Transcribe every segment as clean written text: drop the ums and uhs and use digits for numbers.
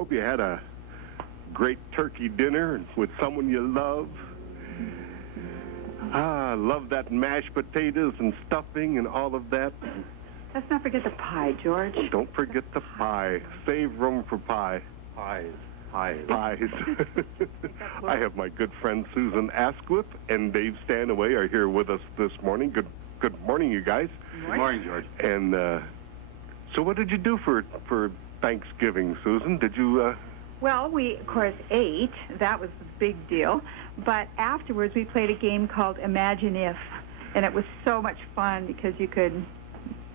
hope you had a great turkey dinner with someone you love. I love that mashed potatoes and stuffing and all of that. Let's not forget the pie, George. Don't forget the pie. Save room for pie. Pies. Pies. I have my good friend Susan Askwith and Dave Stanaway are here with us this morning. Good morning, you guys. Good morning, George. And so what did you do for Thanksgiving, Susan? Did you... Well, we, of course, ate. That was the big deal. But afterwards, we played a game called Imagine If. And it was so much fun because you could...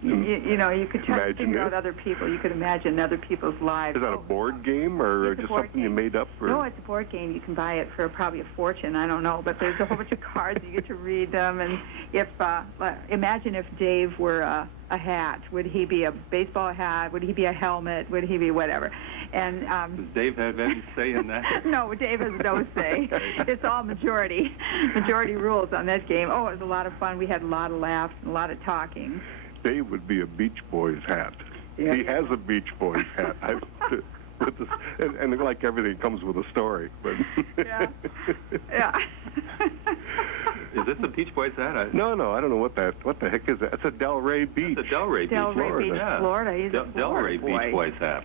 You know, you could try to figure out other people. You could imagine other people's lives. Is that a board game or just something you made up? Or? No, it's a board game. You can buy it for probably a fortune. I don't know. But there's a whole bunch of cards. You get to read them. And if imagine if Dave were a hat. Would he be a baseball hat? Would he be a helmet? Would he be whatever? And does Dave have any say in that? No, Dave has no say. It's all majority rules on that game. Oh, it was a lot of fun. We had a lot of laughs and a lot of talking. Dave would be a Beach Boys hat. Yeah. He has a Beach Boys hat. And like everything comes with a story. But yeah. Yeah. Is this a Beach Boys hat? No, I don't know what the heck is that. It's a Delray Beach. It's a Delray Beach, Florida. Florida. He's a Delray Beach Boys hat.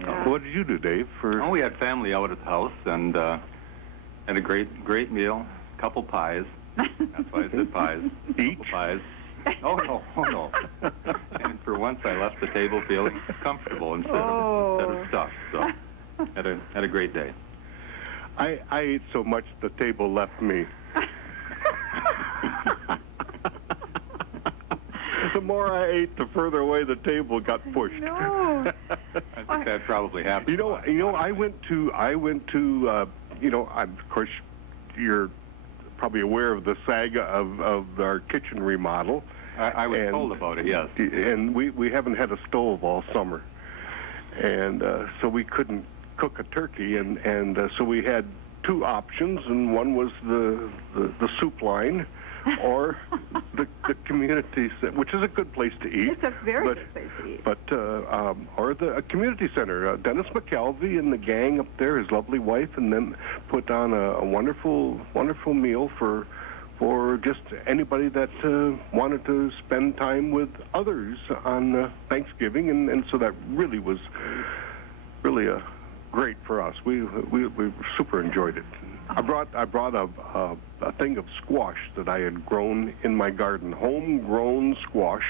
Yeah. What did you do, Dave? Oh, we had family out at the house and had a great meal. Couple pies. That's why I said pies. Each? Couple pies. Oh no! And for once, I left the table feeling comfortable instead of stuffed. So, had a great day. I ate so much the table left me. The more I ate, the further away the table got pushed. No. I think that probably happened. You know, I went to. Of course, you're probably aware of the saga of our kitchen remodel. I was told about it, yes. And we haven't had a stove all summer. And so we couldn't cook a turkey. And so we had two options, and one was the soup line or the community center, which is a good place to eat. It's a very good place to eat. But, or the community center. Dennis McKelvey and the gang up there, his lovely wife, and then put on a wonderful, wonderful meal for just anybody that wanted to spend time with others on Thanksgiving, and so that really was really great for us. We super enjoyed it. I brought a thing of squash that I had grown in my garden, homegrown squash,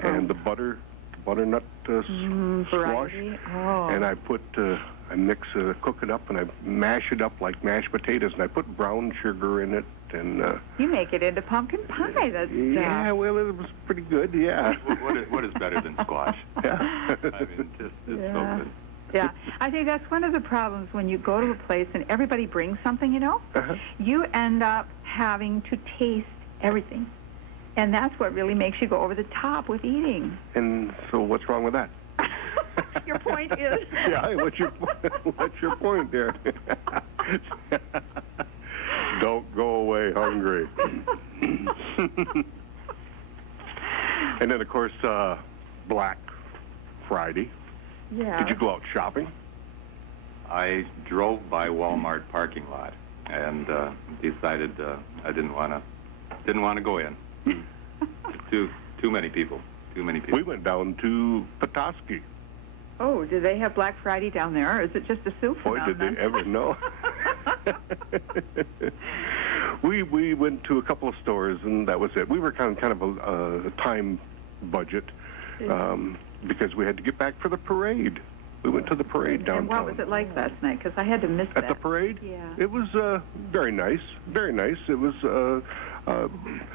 and the butternut squash, and I put. I cook it up, and I mash it up like mashed potatoes, and I put brown sugar in it, and... You make it into pumpkin pie, that's... Yeah, well, it was pretty good, yeah. What is better than squash? Yeah. I mean, it's so good. Yeah, I think that's one of the problems when you go to a place and everybody brings something, you know? You end up having to taste everything, and that's what really makes you go over the top with eating. And so what's wrong with that? Your point is... Yeah, what's your point there? Don't go away hungry. And then, of course, Black Friday. Yeah. Did you go out shopping? I drove by Walmart parking lot and decided I didn't want to go in. Too many people. We went down to Petoskey. Oh, do they have Black Friday down there, or is it just a soup phenomenon? Boy, did they ever know. We went to a couple of stores, and that was it. We were kind of a time budget because we had to get back for the parade. We went to the parade downtown. And what was it like last night? Because I had to miss that. At the parade? Yeah. It was very nice, very nice. It was, of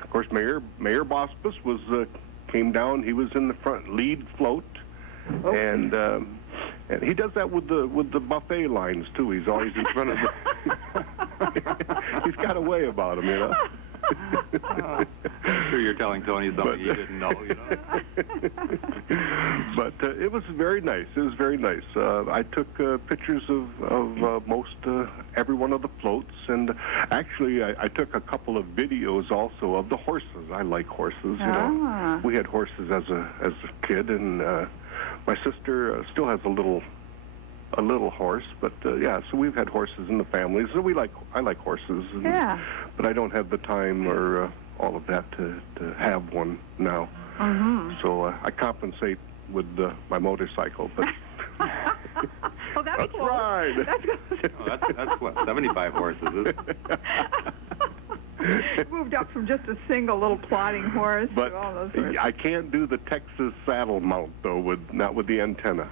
course, Mayor Bospus came down. He was in the front lead float. Okay. And he does that with the buffet lines too. He's always in front of the. He's got a way about him, you know. I'm sure you're telling Tony something you didn't know, you know. But it was very nice. It was very nice. I took pictures of most every one of the floats, and actually I took a couple of videos also of the horses. I like horses, you know. We had horses as a kid, and my sister still has a little a little horse, but yeah. So we've had horses in the family. So I like horses. And, Yeah. But I don't have the time or all of that to have one now. Mm-hmm. So I compensate with my motorcycle, but. Well, that's That's close. right. That's close. Oh, that's what, 75 horses, isn't it? Moved up from just a single little plodding horse But to all those horses. I can't do the Texas saddle mount though, not with the antenna.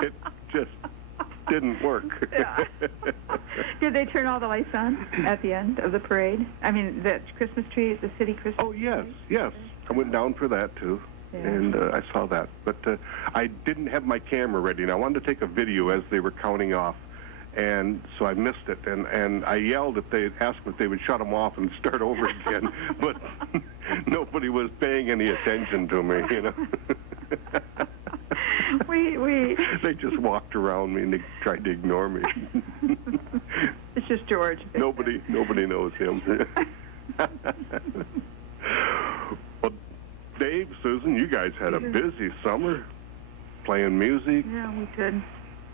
It just didn't work. Yeah. Did they turn all the lights on at the end of the parade? I mean, the Christmas tree, the city Christmas Oh yes, tree? yes. I went down for that too. Yeah. And I saw that, but I didn't have my camera ready, and I wanted to take a video as they were counting off, and so I missed it, and I yelled if they asked if they would shut them off and start over again, but nobody was paying any attention to me, you know. We They just walked around me and they tried to ignore me. It's just George. Nobody knows him. Well, Dave, Susan, you guys had a busy summer playing music Yeah, we did.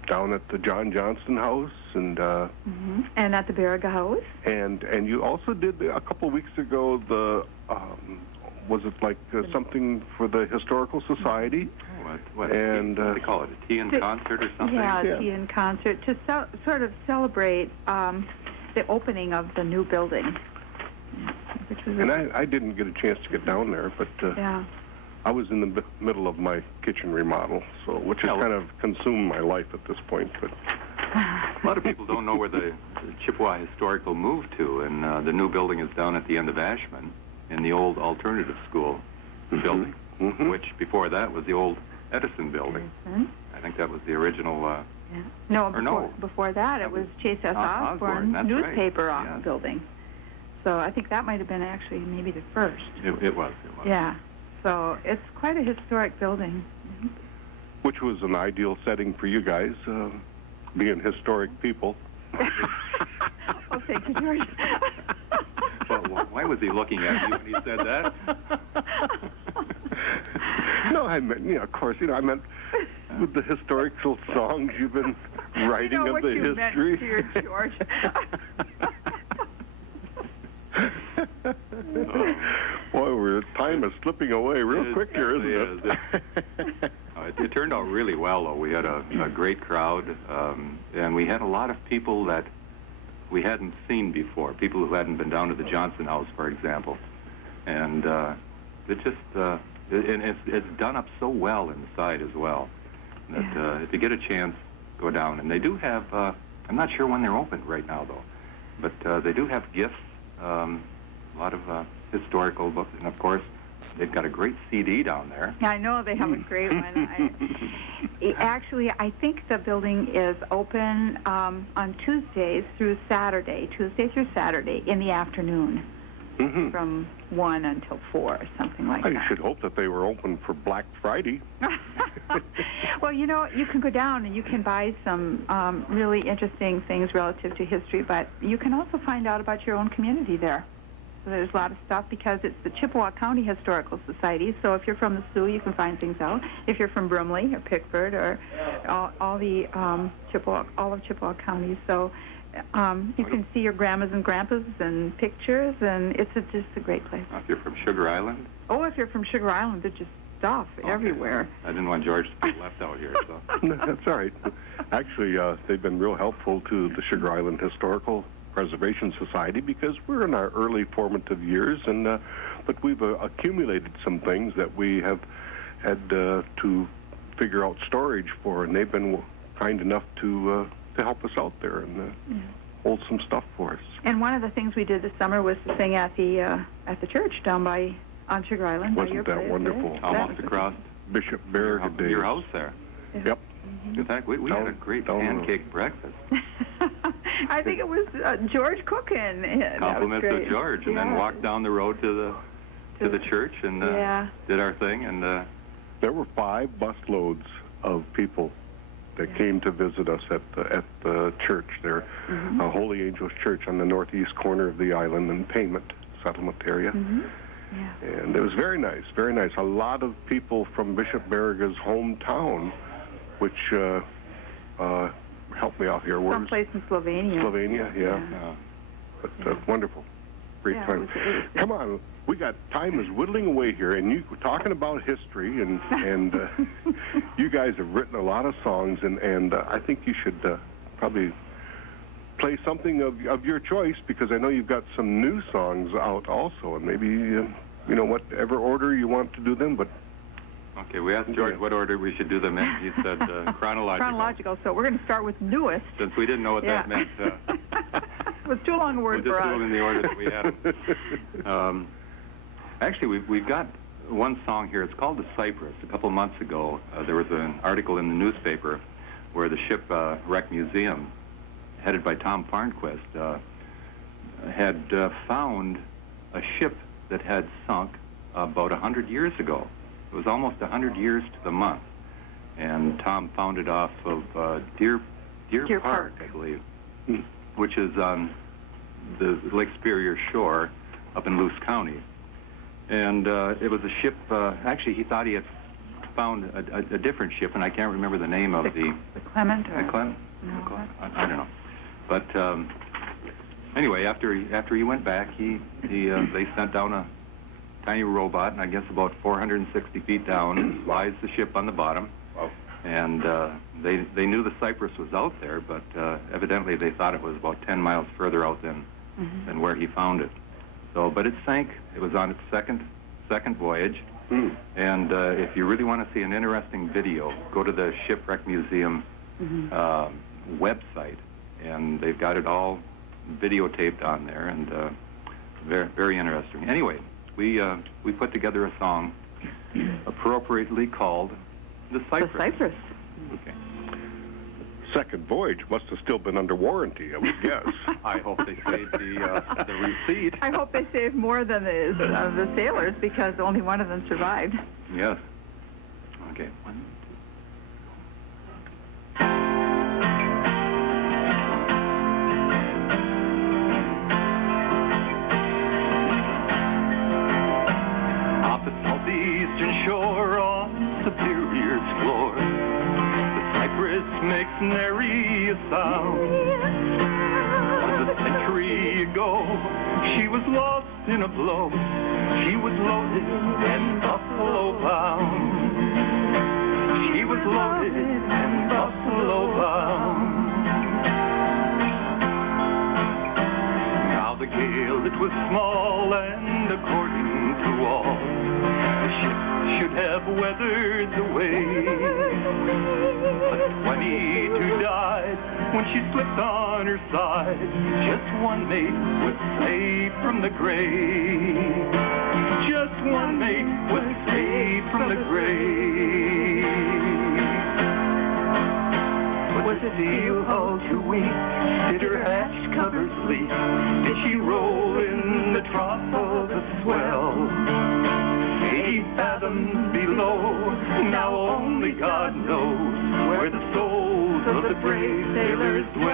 down at the John Johnston House, and And at the Barriga House. and you also did a couple of weeks ago the was it like something for the Historical Society? What And, do they call it, a tea and concert or something? Yeah, Yeah. tea and concert to sort of celebrate the opening of the new building. Which was And I didn't get a chance to get down there, but yeah. I was in the middle of my kitchen remodel, so which has Yeah, kind of consumed my life at this point. But A lot of people don't know where the Chippewa Historical moved to, and the new building is down at the end of Ashman in the old alternative school building, which before that was the old Edison building. Mhm. I think that was the original. Yeah. No, Or no. before that it was Chase S. Osborne that's newspaper right. Yes. building. So I think that might have been actually maybe the first. It was. Yeah. So it's quite a historic building. which was an ideal setting for you guys, being historic people. Oh, thank you, George. Well, why was he looking at you when he said that? No, I meant, of course, I meant with the historical songs you've been writing You know of what the you history. meant, dear George. Boy, time is slipping away real quick here, isn't it? It turned out really well, though. We had a great crowd, and we had a lot of people that we hadn't seen before, people who hadn't been down to the Johnson House, for example. And it's done up so well inside as well that if you get a chance, go down. And they do have, I'm not sure when they're open right now, though, but they do have gifts, a lot of historical books, and of course, they've got a great CD down there. I know they have a great one. Actually, I think the building is open on Tuesday through Saturday in the afternoon, from 1 until 4 or something like that. I should hope that they were open for Black Friday. Well, you can go down and you can buy some really interesting things relative to history, but you can also find out about your own community there. So there's a lot of stuff because it's the Chippewa County Historical Society. So if you're from the Sioux, you can find things out. If you're from Brumley or Pickford or all of Chippewa County, so you can see your grandmas and grandpas and pictures, and it's just a great place. If you're from Sugar Island? Oh, if you're from Sugar Island, there's just stuff everywhere. I didn't want George to be left out here, so. No, that's all right. Actually, they've been real helpful to the Sugar Island Historical Preservation Society because we're in our early formative years, and but we've accumulated some things that we have had to figure out storage for, and they've been kind enough to help us out there and hold some stuff for us. And one of the things we did this summer was to sing at the church down on Sugar Island. Wasn't your that place, wonderful? right? Almost across Bishop Barriga Days. your house there. Yep. In fact, we had a great pancake breakfast. I think it was George cooking. Compliments of George, and then walked down the road to the church and did our thing. And there were 5 bus loads of people that came to visit us at the church there, Holy Angels Church on the northeast corner of the island in Payment settlement area. Yeah. And it was very nice, very nice. A lot of people from Bishop Barriga's hometown which help me out here. Someplace in Slovenia. Slovenia, yeah. But wonderful, great time. Come on, we got time is whittling away here, and you were talking about history, and you guys have written a lot of songs, and I think you should probably play something of your choice, because I know you've got some new songs out also, and maybe whatever order you want to do them, but. Okay, we asked George what order we should do them in. He said chronological. Chronological, so we're going to start with newest. Since we didn't know what that meant. It was too long a word for us. We'll just do them in the order that we had them. Actually, we've got one song here. It's called the Cyprus. A couple months ago, there was an article in the newspaper where the Shipwreck Museum, headed by Tom Farnquist, had found a ship that had sunk about 100 years ago. It was almost 100 years to the month, and Tom found it off of Deer Park, I believe, which is on the Lake Superior shore up in Luce County. And it was a ship, actually he thought he had found a different ship, and I can't remember the name of the Clement? Or? The Clement? No. I don't know. But anyway, after he went back, they sent down a tiny robot, and I guess about 460 feet down lies the ship on the bottom. Wow. And they knew the Cyprus was out there, but evidently they thought it was about 10 miles further out than where he found it. So, but it sank. It was on its second voyage. And if you really want to see an interesting video, go to the Shipwreck Museum website, and they've got it all videotaped on there, and very, very interesting. Anyway, we put together a song appropriately called The Cyprus. The Cyprus. Okay. Second voyage must have still been under warranty, I would guess. I hope they saved the receipt. I hope they saved more than the sailors, because only one of them survived. Yes. Okay. One, off the southeastern shore on Superior's floor, the Cyprus makes nary a sound. A century ago, she was lost in a blow. She was loaded and buffalo bound. She was loaded and buffalo bound. Now the gale, it was small, and according to all, the ship should have weathered the wave. But 22 died when she slipped on her side. Just one mate was saved from the grave. Just one mate was saved from the grave. Was the seal hull too weak? Did her hatch covers leak? Did she roll in the trough of the swell? 80 fathoms below, now only God knows where the souls of the brave sailors dwell.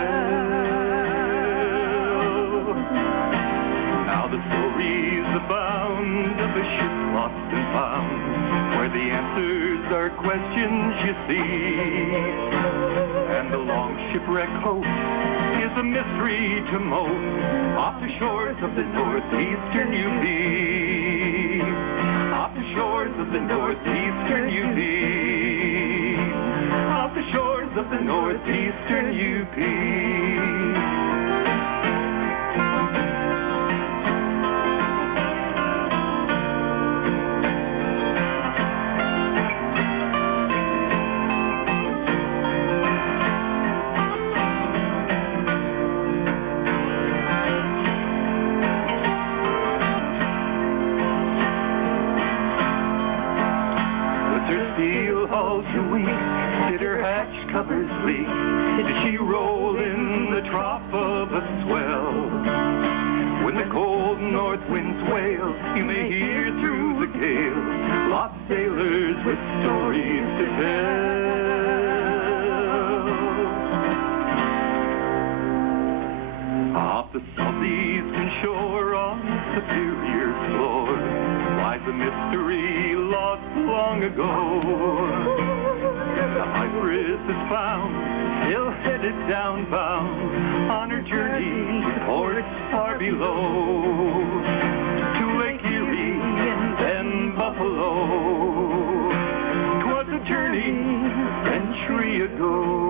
Now the stories abound of a ship lost and found, where the answers are questions you see. And the long shipwreck host is a mystery to most, off the shores of the northeastern UP. Off the shores of the northeastern UP. Off the shores of the northeastern UP. Too weak, did her hatch covers leak? Did she roll in the trough of a swell? When the cold north winds wail, you may hear through the gale lost sailors with stories to tell. Off the southeastern shore on Superior's floor lies a mystery lost long ago. The Cyprus bliss is found, still headed downbound on her journey to ports far below, to Lake Erie and Buffalo. 'Twas a journey a century ago.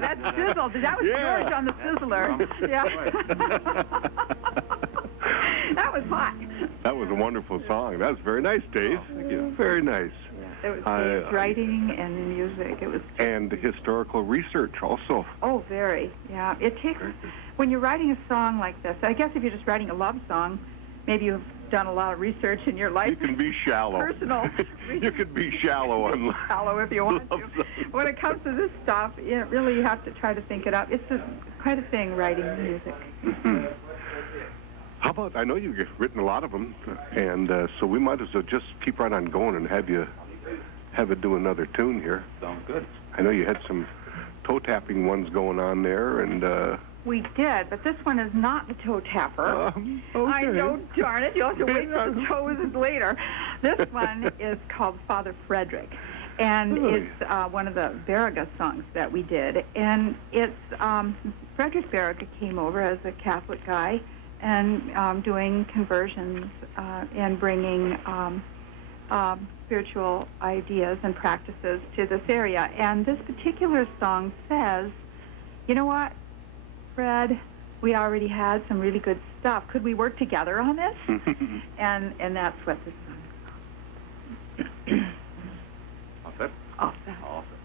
That sizzled. That was George on the sizzler. Yeah. That was hot. That was a wonderful song. That was very nice, Dave. Thank you. Very nice. It was Dave's writing and music. It was. And historical research also. Oh, very. Yeah. It takes, when you're writing a song like this, I guess if you're just writing a love song, maybe you've done a lot of research in your life. You can be shallow. Personal. You can be shallow and shallow if you want to. When it comes to this stuff, you really have to try to think it up. It's just quite a thing, writing music. How about, I know you've written a lot of them, and so we might as well just keep right on going and have it do another tune here. Sounds good. I know you had some toe-tapping ones going on there, and... We did, but this one is not the toe tapper. Okay. I know, darn it. You'll have to wait for the toes later. This one is called Father Frederick, and it's one of the Barraga songs that we did. And it's Frederick Barraga came over as a Catholic guy and doing conversions and bringing spiritual ideas and practices to this area. And this particular song says, you know what? Fred, we already had some really good stuff. Could we work together on this? and that's what this song is. All set? All set. All set.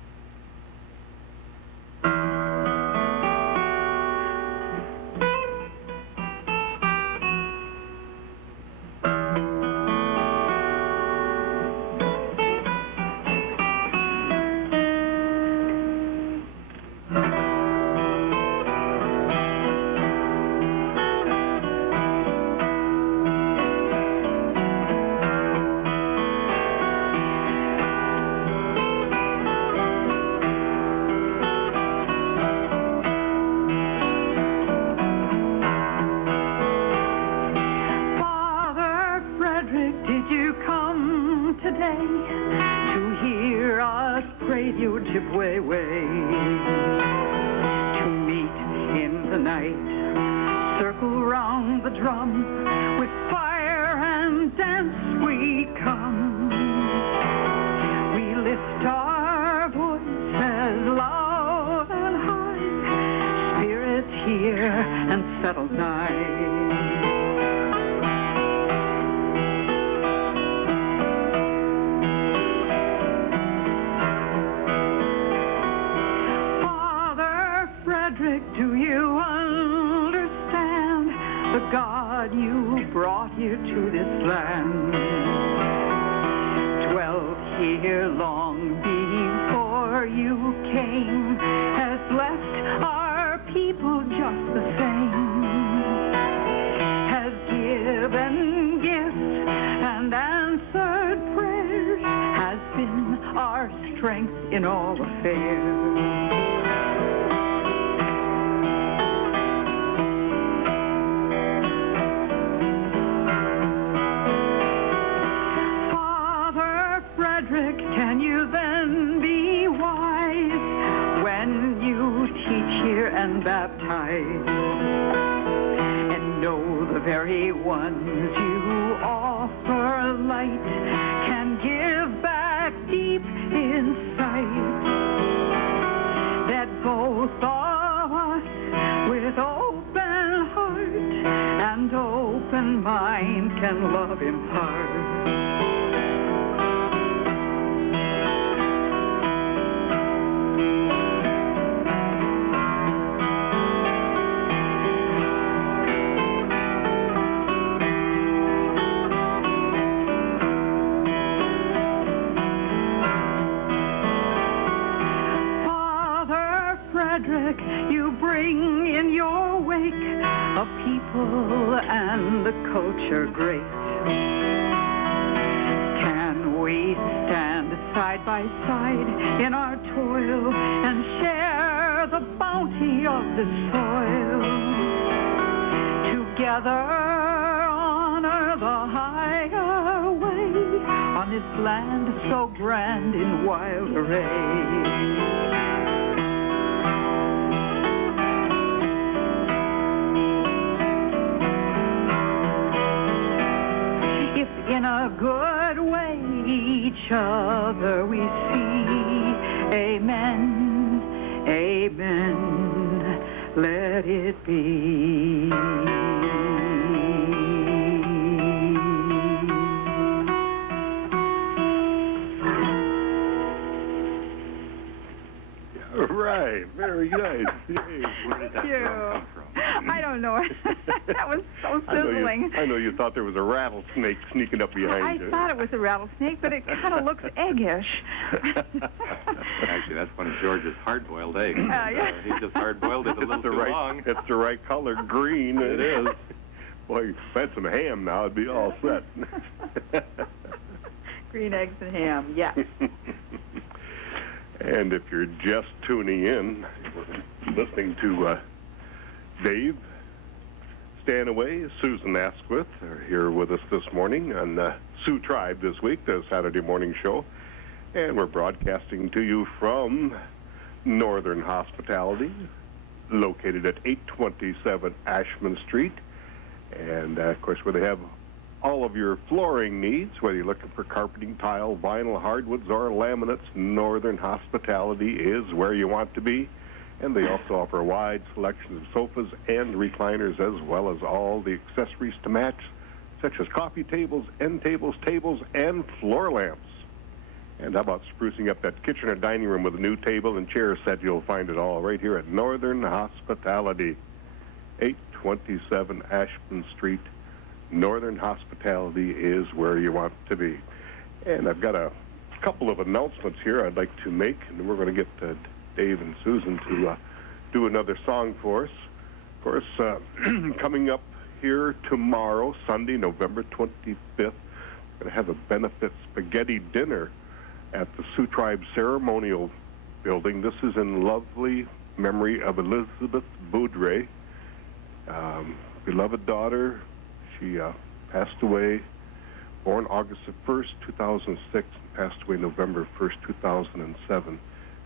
You bring in your wake a people and the culture great. Can we stand side by side in our toil and share the bounty of the soil. Together honor the higher way on this land so grand in wild array. If in a good way each other we see, amen, amen, let it be. Right, very nice. Yay. Where did that you. song come from? I don't know. That was so sizzling. I know you thought there was a rattlesnake sneaking up behind I you. thought it was a rattlesnake, but it kind of looks eggish. Actually, that's one of George's hard-boiled eggs. Yeah. He just hard-boiled it a little too long. It's the right color, green. It is. Boy, if I had some ham now, it'd be all set. Green eggs and ham, yes. And if you're just tuning in, listening to Dave, Stanaway, Susan Askwith are here with us this morning on Sioux Tribe this week, the Saturday morning show. And we're broadcasting to you from Northern Hospitality, located at 827 Ashman Street. And, of course, where they have all of your flooring needs, whether you're looking for carpeting, tile, vinyl, hardwoods, or laminates, Northern Hospitality is where you want to be. And they also offer a wide selection of sofas and recliners, as well as all the accessories to match, such as coffee tables, end tables, tables, and floor lamps. And how about sprucing up that kitchen or dining room with a new table and chair set? You'll find it all right here at Northern Hospitality, 827 Ashman Street. Northern Hospitality is where you want to be. And I've got a couple of announcements here I'd like to make, and we're going to get Dave and Susan to do another song for us. Of course, coming up here tomorrow, Sunday, November 25th, we're going to have a benefit spaghetti dinner at the Sioux Tribe Ceremonial Building. This is in lovely memory of Elizabeth Boudre, beloved daughter. She passed away, born August 1st, 2006, and passed away November 1st, 2007.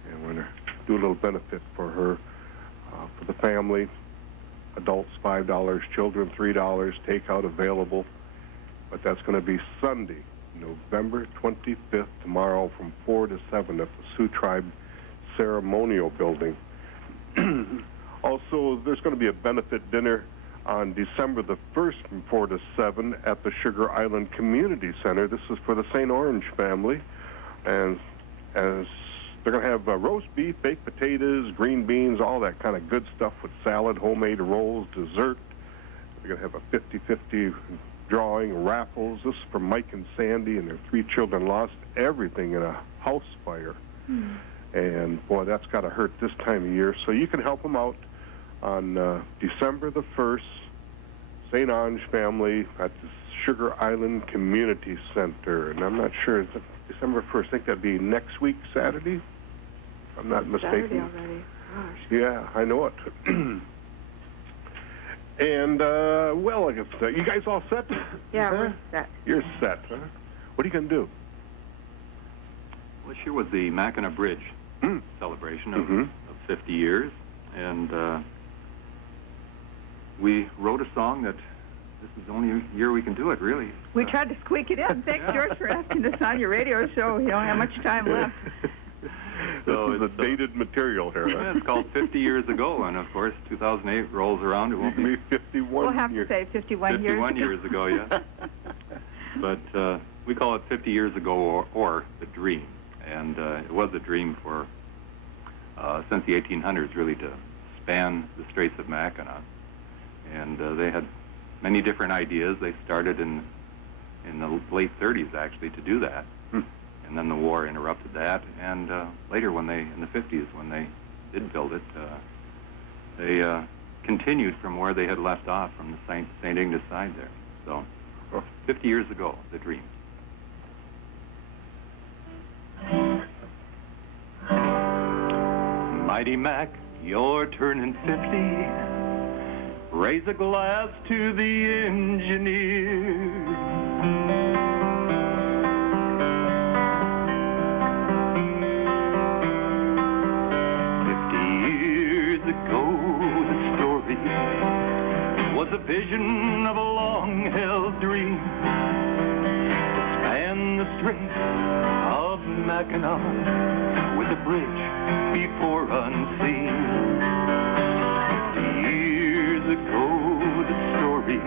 And we're going to do a little benefit for her, for the family. Adults, $5, children, $3, takeout available. But that's going to be Sunday, November 25th, tomorrow from 4 to 7 at the Sioux Tribe Ceremonial Building. Also, there's going to be a benefit dinner on December the 1st from 4 to 7 at the Sugar Island Community Center. This is for the St. Orange family. And as they're going to have roast beef, baked potatoes, green beans, all that kind of good stuff with salad, homemade rolls, dessert. They're going to have a 50-50 drawing, raffles. This is for Mike and Sandy, and their 3 children lost everything in a house fire. And, boy, that's got to hurt this time of year. So you can help them out on December the 1st, St. Ange family at the Sugar Island Community Center. And I'm not sure, is it December 1st? I think that'd be next week, Saturday, if I'm not mistaken. Saturday already. Gosh. Yeah, I know it. And, well, I guess, you guys all set? Yeah, Huh? we're set. You're set, huh? What are you going to do? Well, this year was the Mackinac Bridge celebration of 50 years. And we wrote a song that this is the only year we can do it, really. We tried to squeak it in. Thanks, George, for asking us on your radio show. You don't have much time left. So this is it's the dated material here. Yeah, it's called 50 Years Ago, and of course, 2008 rolls around. It won't be 51 We'll have years. to say 51 years ago. 51 years ago, yeah. But we call it 50 Years Ago or The Dream. And it was a dream for, since the 1800s, really, to span the Straits of Mackinac. And they had many different ideas. They started in the late 30s, actually, to do that. And then the war interrupted that. And later, in the 50s, when they did build it, they continued from where they had left off, from the St. Ignace side there. So, 50 years ago, the dream. Mighty Mac, you're turning 50. Raise a glass to the engineers. 50 years ago, the story was a vision of a long-held dream. Span the Strait of Mackinac with a bridge before unseen. 50 years ago, the story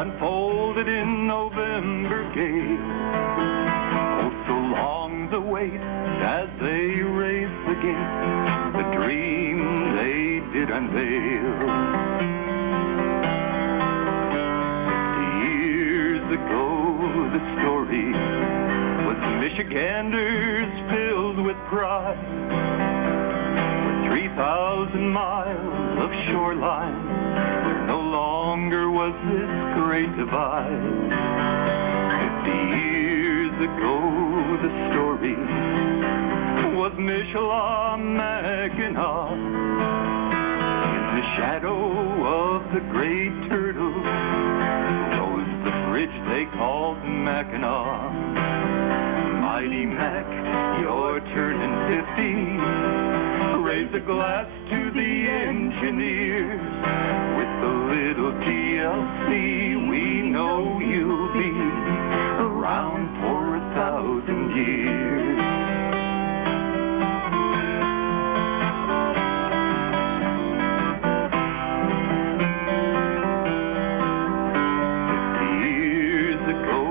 unfolded in November gale. Oh, so long the wait as they raised the gate, the dream they did unveil. 50 years ago, the story was Michiganders filled with pride. With 3,000 miles of shoreline, there no longer was this great divide. 50 years ago, the story was Mackinac. In the shadow of the great turtle rose the bridge they called Mackinac. Mighty Mac, you're turning 50. Raise a glass to the engineers. With the little TLC, we know you'll be around for 1,000 years. 50 years ago,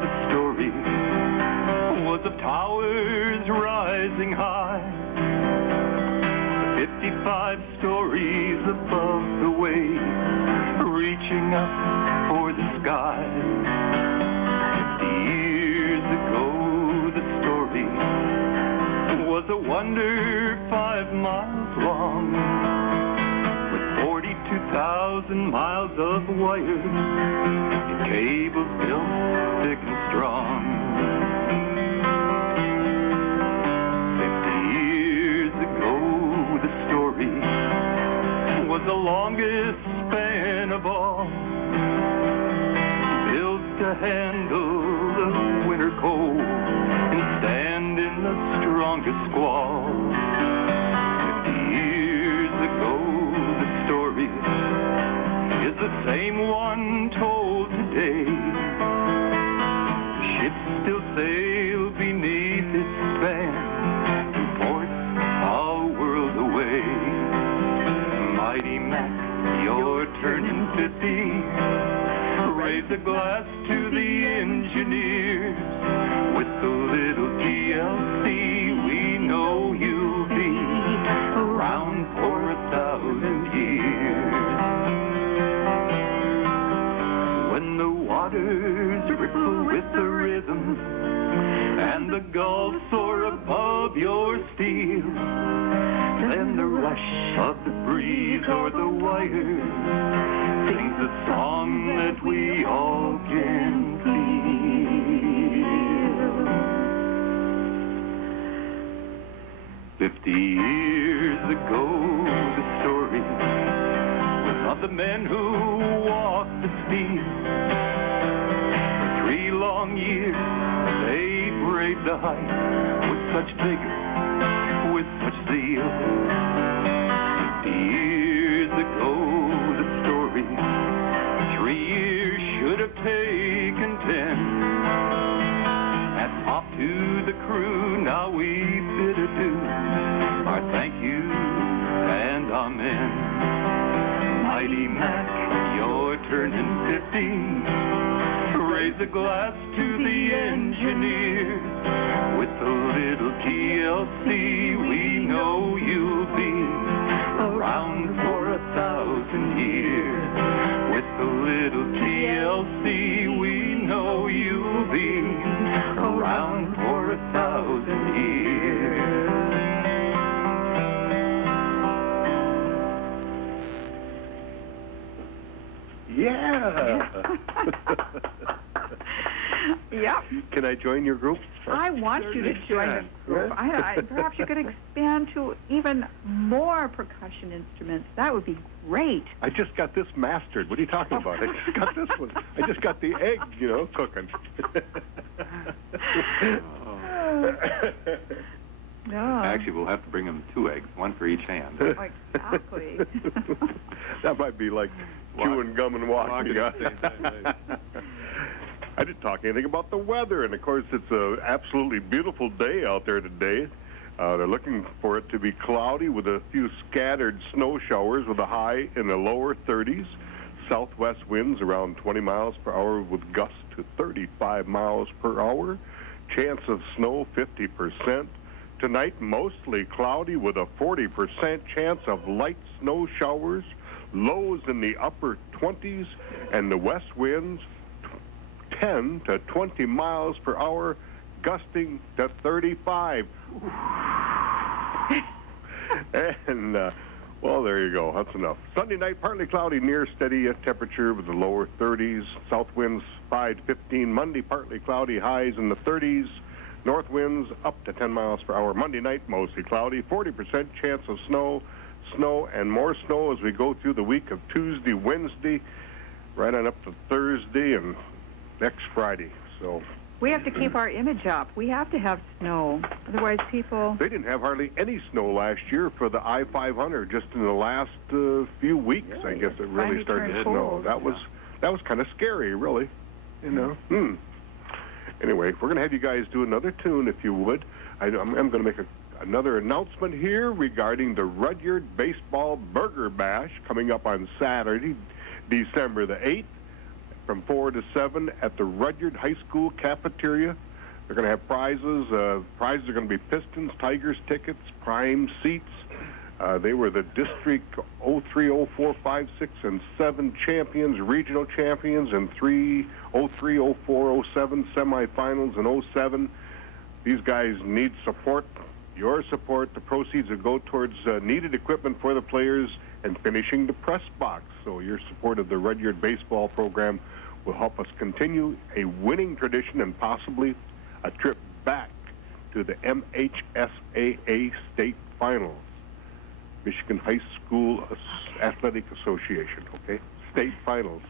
the story was of towers rising high. 55 stories above the waves, reaching up for the sky. 50 years ago, the story was a wonder 5 miles long, with 42,000 miles of wires and cables built thick and strong. 50 years ago, the story was the longest span of all, built to handle the winter cold and stand in the strongest squall. 50 years ago, the story is the same one told today. Ships still sail beneath its span to ports all world away. Mighty Mac, you're turning 50. Raise a glass to the engineers. With the little TLC, we know you'll be around for 1,000 years. When the waters ripple with the rhythm and the gulls soar above your steel, then the rush of the breeze or the wire sings a song that we all can feel. 50 years ago, the story was of the men who walked the steel. For 3 long years, they braved the height with such vigor, with such zeal. 50 years ago, the story, 3 years should have taken 10. Hats off to the crew, now we bid adieu. Our thank you and amen. Mighty Mac, you're turning 50. Raise a glass to the engineers. With the little TLC, we know you'll be around for 1,000 years. With the little TLC, we know you'll be around for 1,000 years. Yeah. Yep. Can I join your group? I want you to join us. Perhaps you could expand to even more percussion instruments. That would be great. I just got this mastered. What are you talking about? I just got this one. I just got the egg, cooking. No. Actually, we'll have to bring them 2 eggs, one for each hand. Exactly. That might be like chewing gum and walking. I didn't talk anything about the weather, and of course it's an absolutely beautiful day out there today. They're looking for it to be cloudy with a few scattered snow showers with a high in the lower 30s. Southwest winds around 20 miles per hour with gusts to 35 miles per hour. Chance of snow 50%. Tonight, mostly cloudy with a 40% chance of light snow showers. Lows in the upper 20s, and the west winds 10 to 20 miles per hour, gusting to 35. And, well, there you go. That's enough. Sunday night, partly cloudy, near steady temperature with the lower 30s. South winds 5 to 15. Monday, partly cloudy, highs in the 30s. North winds up to 10 miles per hour. Monday night, mostly cloudy, 40% chance of snow, and more snow as we go through the week of Tuesday, Wednesday, right on up to Thursday and next Friday. So we have to keep our image up. We have to have snow. Otherwise, people... They didn't have hardly any snow last year for the I-500. Just in the last few weeks, I guess it really started to snow. That was kind of scary, really. Anyway, we're going to have you guys do another tune, if you would. I'm going to make another announcement here regarding the Rudyard Baseball Burger Bash coming up on Saturday, December the 8th, from 4 to 7 at the Rudyard High School cafeteria. They're going to have prizes. Prizes are going to be Pistons, Tigers tickets, prime seats. They were the District 03, 04, 5, 6, and 7 champions, regional champions, and 03, 04, 07 semifinals in 07. These guys need support, your support. The proceeds will go towards needed equipment for the players and finishing the press box. So your support of the Rudyard baseball program will help us continue a winning tradition and possibly a trip back to the MHSAA state finals. Michigan High School Athletic Association, okay? State finals.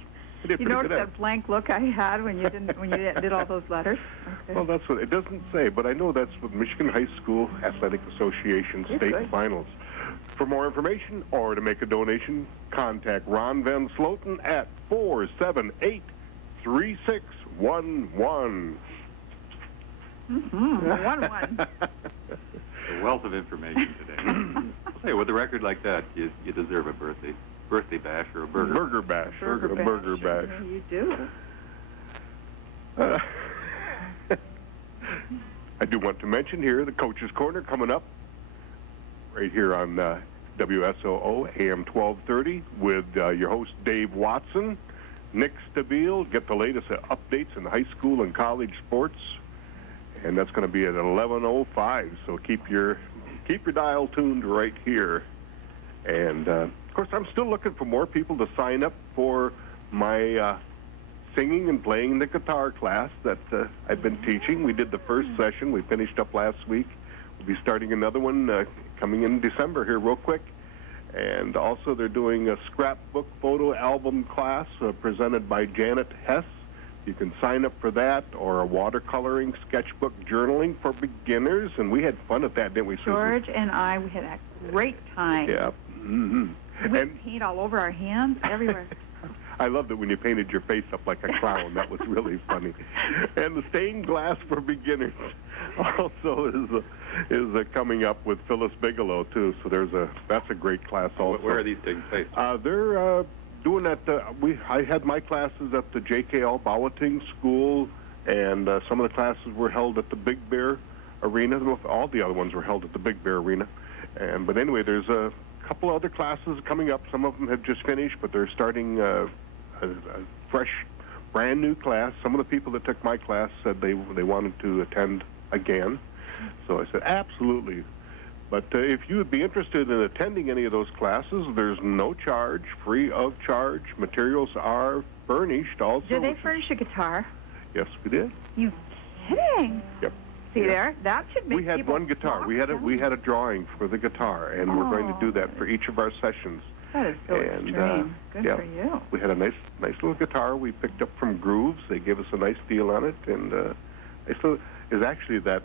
You noticed that blank look I had when you did all those letters? Okay. Well, that's what it doesn't say, but I know that's what Michigan High School Athletic Association state finals. For more information or to make a donation, contact Ron Van Sloten at 478-3611. 1-1. A wealth of information today. Hey, with a record like that, you deserve a birthday bash or a burger bash. Burger bash. Yeah, you do. I do want to mention here the Coach's Corner coming up right here on WSOO AM 1230 with your host Dave Watson, Nick Stabile. Get the latest updates in high school and college sports, and that's going to be at 11:05. So keep your dial tuned right here. And of course, I'm still looking for more people to sign up for my singing and playing the guitar class that I've been teaching. We did the first session. We finished up last week. We'll be starting another one coming in December here real quick. And also they're doing a scrapbook photo album class presented by Janet Hess. You can sign up for that, or a watercoloring sketchbook journaling for beginners. And we had fun at that, didn't we, Susan? George and I, we had a great time. Yeah. Mm-hmm. We paint all over our hands, everywhere. I loved it when you painted your face up like a clown. That was really funny. And the stained glass for beginners also is coming up with Phyllis Bigelow too. So that's a great class also. Where are these taking place? They're doing at I had my classes at the J.K.L. Bowating School, and some of the classes were held at the Big Bear Arena. All the other ones were held at the Big Bear Arena. But anyway, there's a couple other classes coming up. Some of them have just finished, but they're starting a fresh, brand new class. Some of the people that took my class said they wanted to attend again. So I said, absolutely. But if you would be interested in attending any of those classes, there's no charge, free of charge. Materials are furnished also. Did they furnish a guitar? Yes, we did. You kidding? Yep. See there? That should make We had people one guitar. talk, We had a drawing for the guitar, and we're going to do that for each of our sessions. That is so And, extreme. Good yeah, for you. we had a nice little guitar we picked up from Grooves. They gave us a nice deal on it, and it still is actually that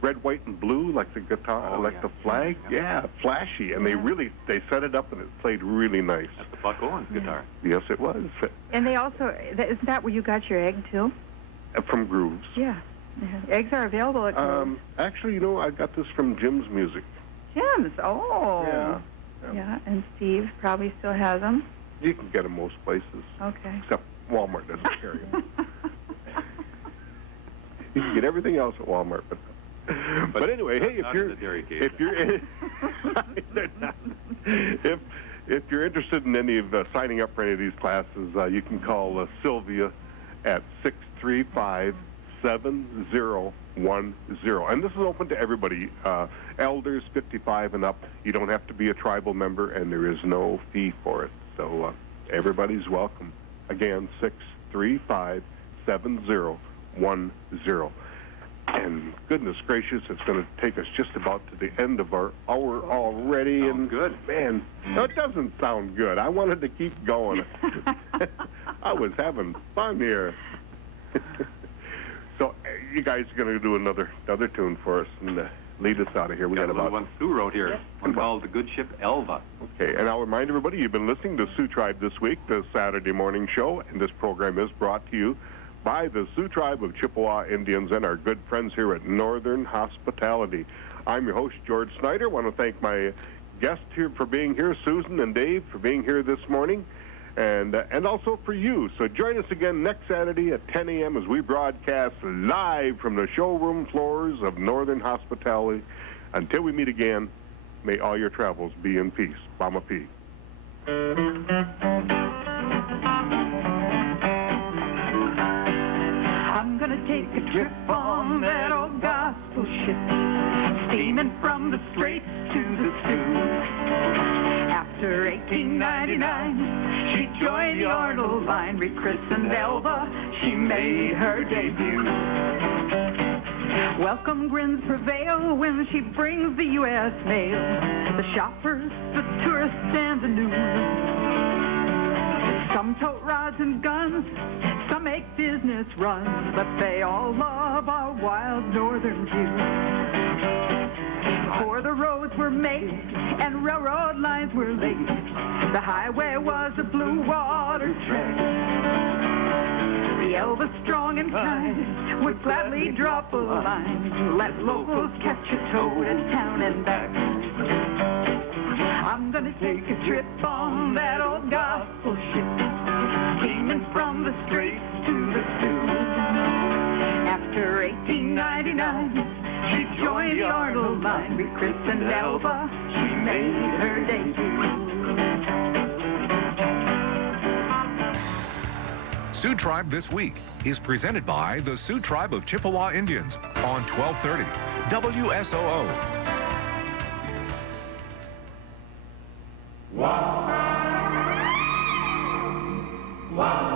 red, white, and blue, like the guitar, like the flag. Yeah, flashy, and they set it up, and it played really nice. That's the Buck Owens guitar. Yes, it was. And they also, isn't that where you got your egg too? From Grooves. Yeah. Eggs are available at Grooves. Actually, you know, I got this from Jim's Music. Jim's, oh. Yeah. Yeah, and Steve probably still has them. You can get them most places, Okay. except Walmart doesn't carry them. You can get everything else at Walmart, but anyway, hey, not in the dairy case. if you're interested in any of signing up for any of these classes, you can call Sylvia at 635-7010, and this is open to everybody, elders 55 and up. You don't have to be a tribal member, and there is no fee for it. So everybody's welcome. Again, 635-7010. And goodness gracious, it's going to take us just about to the end of our hour already. Sounds and good. Man, no, it doesn't sound good. I wanted to keep going. I was having fun here. So you guys are going to do another tune for us and lead us out of here. We got got a little about one Sue wrote here. One called The Good Ship Elva. Okay, and I'll remind everybody you've been listening to Sioux Tribe This Week, the Saturday morning show, and this program is brought to you by the Sioux Tribe of Chippewa Indians and our good friends here at Northern Hospitality. I'm your host, George Snider. I want to thank my guests here for being here, Susan and Dave, for being here this morning, and also for you. So join us again next Saturday at 10 a.m. as we broadcast live from the showroom floors of Northern Hospitality. Until we meet again, may all your travels be in peace. Mama P. I'm gonna take a trip on that old gospel ship, steaming from the Straits to the Sioux. After 1899, she joined the Arnold Line, rechristened Elva, she made her debut. Welcome grins prevail when she brings the U.S. mail, the shoppers, the tourists, and the news. Some tote rods and guns, some make business runs, but they all love our wild northern view. For the roads were made and railroad lines were laid, the highway was a blue water track. The Elva strong and kind would gladly drop a line, let locals catch a toad in town and back. I'm gonna take a trip on that old gospel ship, steaming from the Straits to the Sioux. After 1899, she joined the Arnold Line, rechristened Elva, she made her debut. Sioux Tribe This Week is presented by the Sioux Tribe of Chippewa Indians on 1230 WSOO. Wow. Wow.